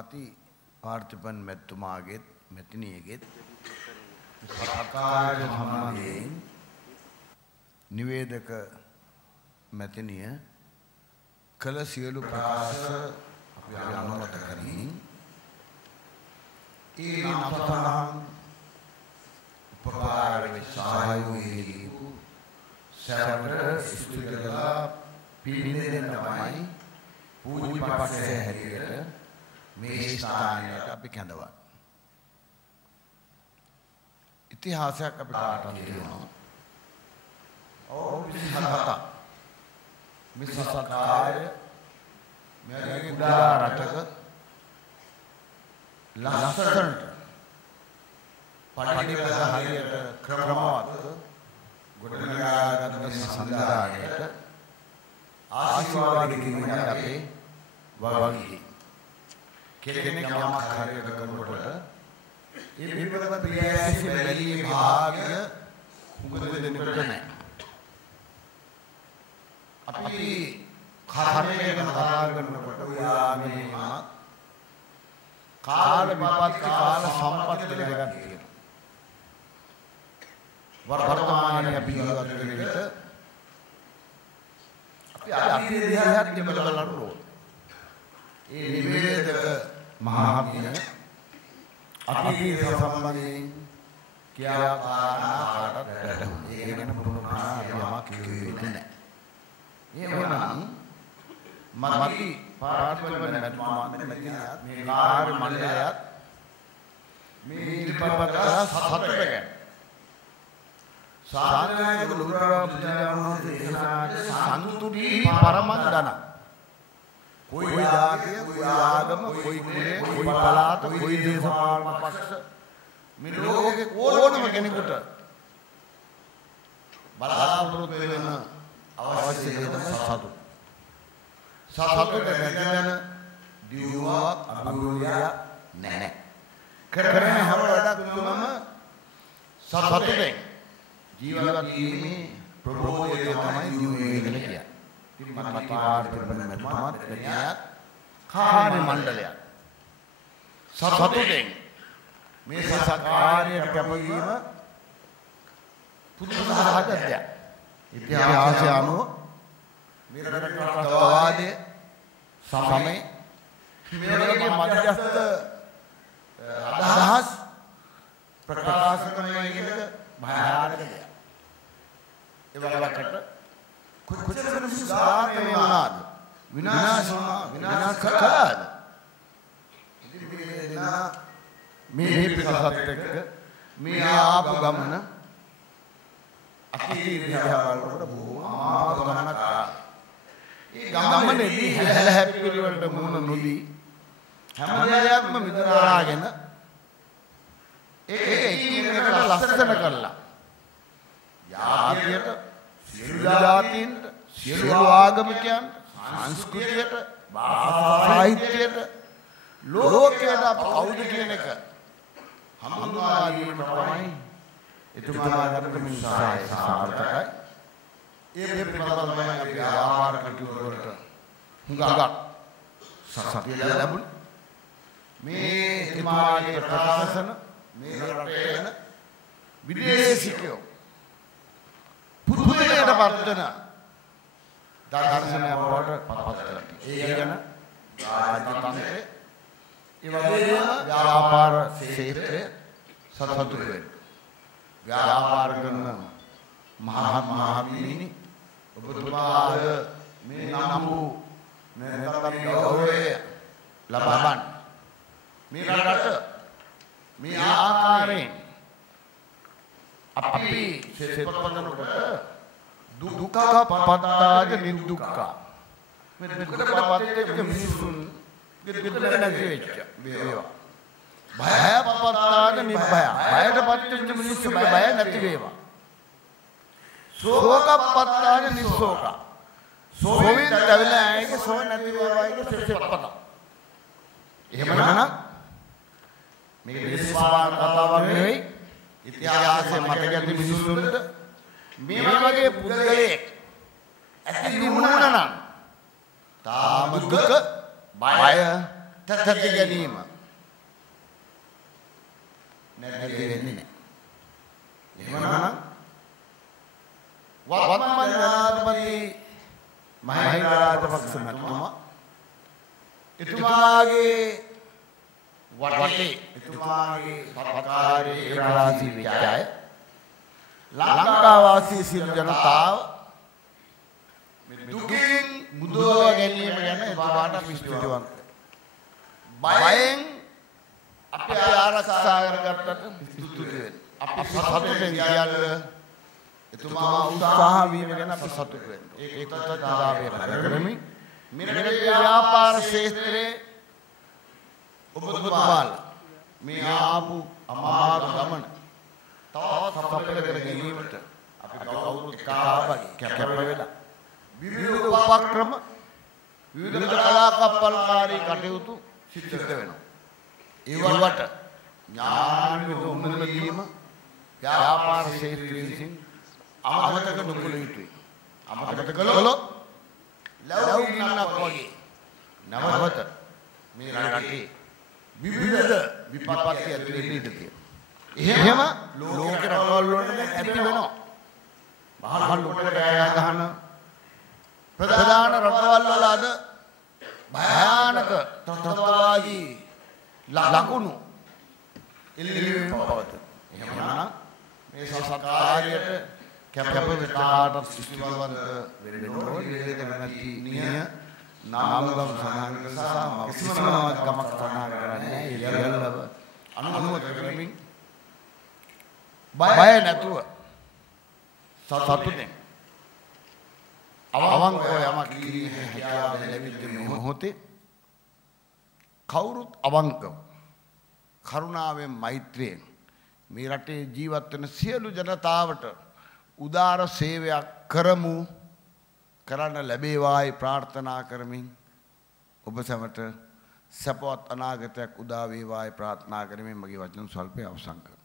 මති පාර්ථිපන් මෙතුමාගෙත් මෙතිනියගෙත් සත්කාර සම්මානයෙන් නිවේදක මෙතිනිය කළ සියලු ප්‍රකාශ අපි අනුමත කරමින් ඒ නමතනම් උපකාර සහයෝගී සැවර ස්තුතිකලා පිළිදෙන්නමයි පූජ්‍යපත්සේ හැටියට මේ ස්ථානයට අපි කැඳවන්නේ. ඉතිහාසයක් අපිට කාටවත් තියෙනවා. මේ සත්කාරය මේ කුඩා රටක ලස්සනට පඩිපෙළ හරියට ක්‍රමවත් ගොඩනගාගත් මේ සම්දානයට ආශිර්වාද කිරීමයි අපේ වගකීම. කෙනෙක් යමක් හරියට කරනකොට ඒ පිළිවෙල ප්‍රියැසි බැලීමේ භාග්‍ය උගද දෙන්නට නැහැ. අපි කර්මය ගැන කතා කරනකොට උදාමීමත් කාල විපත්ති කාල සම්පත්ති දෙකක් තියෙනවා. වර්තමානයේ අපි ජීවත් වෙන විට අපි අතීත දිහාට දෙමළ බලන්න ඕන. ඒ නිවේදක මහත්මිය අතීතය සම්බන්ධයෙන් කියා කාරණා කාටත් වැටහුණා. ඒ ගැන පුරුණා යමක් කිව්වේ නැහැ. එහෙනම් මති පාර්ථිපන් මෙතුමාත් මේ කාර්ය මණ්ඩලයත් මේ ඉදිරිපත් සතට ගැන සාරණයක ලෝකරා පුජානෝසේ දේශනාට සන්තුටි පරමන්දන કોઈ જાතිය કોઈ ආගම કોઈ කුලය કોઈ පළාත કોઈ දේශපාලන පක්ෂ මේ ලෝකේ ඕනම කෙනෙකුට බලාපොරොත්තු වෙන අවශ්‍ය දේ සතුට. සතුට නැතිනම් දියුණුවක් අභිවෘද්ධියක් නැහැ. කරන හැම වැඩක්ම සතුටෙන් ජීවත් වීමේ ප්‍රබෝධය තමයි දියුණුව කියලා කියන්නේ. ඉතින් මම පාර්ථිපන් මෙතුමාත් එක්කත් කාර්ය මණ්ඩලයක් සතුටෙන් මේ සත්කාරයට කැපවීම පුදුම සහගතයක්. ඉතිහාසය අනුව මේ රටවාදයේ සමය මේවගේ මධ්‍යස්ථ අදහස් ප්‍රකාශ කරන එක භයානක දෙයක්. ඒ වගේකට කොච්චර සුසාරේ වුණාද විනාශ කළාද. ඉතින් මේ පිටසත් එක්ක මේ ආපු ගමන අතීත දිහාවලට බොහෝ ආපු ගමනක් ආවා. ඒ ගමනේදී හැලහැප්පිලි වලට මුහුණ නොදී හැම දෙයක්ම විතරාගෙන එකිනෙකට ලස්සන කරලා යාතියට සියලු ජාතීන්ට සියලු ආගමිකයන්ට සංස්කෘතියට සාහිත්‍යයට ලෝකයට කවුද කියන එක හඳුන්වා දීමට තමයි එතුමාගේ මිනිසායි සාර්ථකයි. ඒ පිළිබඳව තමයි අපි ආහාර කටයුතු වලට හුඟක් සත්‍ය ලැබුණ මේ එතුමාගේ ප්‍රකාශන මේ රටේ එන විදේශිකයෝ පුදුමයට පත්වන දර්ශනය බවට පත් කරලා. ඒ ගැන රාජ්‍ය තන්ත්‍රයේ ඒ වගේම ව්‍යාපාර ක්ෂේත්‍රයේ සතුටු වෙන්න. ව්‍යාපාර කරන මහත්මයාණනි ඔබතුමාද මේ නම් වූ නැත්නම් ගෞරවය ලබන්න. මේ රට මේ ආකාරයෙන් අපි සෙත්පතනකොට දුක පතාද නිදුක්ක මේ දුකට පත් මිනිසුන් ගෙදර නැති වෙච්ච වේවා. බය පතාද නිබ්බය. බයට පත් වෙච්ච මිනිස්සු බය නැති වේවා. ශෝක පතාද නිසෝක. සෝවින් දැවිලා ඇයික සෝ නැති වේවායික සෙත්පත. එහෙමනම් මේක දේශපාලන කතාවක් නෙවෙයි. ඉතිහාසයේ මතක ඇති මිනිසුන්ට මේ වගේ පුද්ගලයෙක් ඇති වුණා නම් තාම දුක බය තත්ත්ව ගැනීම නැති වෙන්නේ නැහැ. එහෙමනම් වර්තමාන ජනාධිපති මහින්ද රාජපක්ෂ මහත්මයා එතුමාගේ වටේ එතුමාගේ පත්කාරයේ රාජී විජය ලංකාවාසී සියලු ජනතාව දුකින් මුදව ගැනීම ගැන එතුමාට විශ්වාසවන්ත. බයෙන් අපි ආරක්ෂා කරගත්තට ස්තුති වෙනවා. අපි සතුටෙන් කියන්නේ එතුමා උත්සාහ වීම ගැන අපි සතුටු වෙනවා. ඒක තත්ත්වතාවය කරමින් මෙන්න ව්‍යාපාර ක්ෂේත්‍රයේ ඔබතුමාලා මේ ආපු අමාරු ගමන තවත් සඵල කර ගැනීමට අපි කවුරුත් කාබගේ කැප වෙලා විවිධ උපක්‍රම විවිධ කලාකප්පල්කාරී කටයුතු සිද්ධ වෙනවා. ඒවට ඥාන විදුමුණ දීම ව්‍යාපාර ක්ෂේත්‍රයෙන් අමතක නොකළ යුතුයි. අමතක කළොත් ලැබුණක් වගේ නවවත මේ රටේ විවිධ විපත්ති ඇති වෙන්න ඉඩ තියෙනවා. එහෙම ලෝක රටවල් වලට ඇති වෙනවා. මහා ලෝකයට ගහන ප්‍රධාන රටවල් වල අද භයානක තත්ත්වවාදී ලකුණු එල්ලීමේ පවතින. එහෙමනම් මේ සත්කාරයට කැපවෙතාට සිස්තුවන්ත වෙන්න ඕනේ. වේදනති නිය නාමගම් සමාන නිසා කිසිම ගමක් තනා කරන්නේ ඉලල්ලව අනුමත කරමින් බය නැතුව සතුටෙන් අවංකව යමක් කිරීමේ හැකියාව ලැබෙද්දී මේ මොහොතේ කවුරුත් අවංකව කරුණාවෙන් මෛත්‍රියෙන් මේ රටේ ජීවත් වෙන සියලු ජනතාවට උදාර සේවයක් කරමු කරන්න ලැබේවායි ප්‍රාර්ථනා කරමින් ඔබ සැමට සපවත් අනාගතයක් උදා වේවායි ප්‍රාර්ථනා කරමින් මගේ වචන ස්වල්පය අවසන් කරනවා.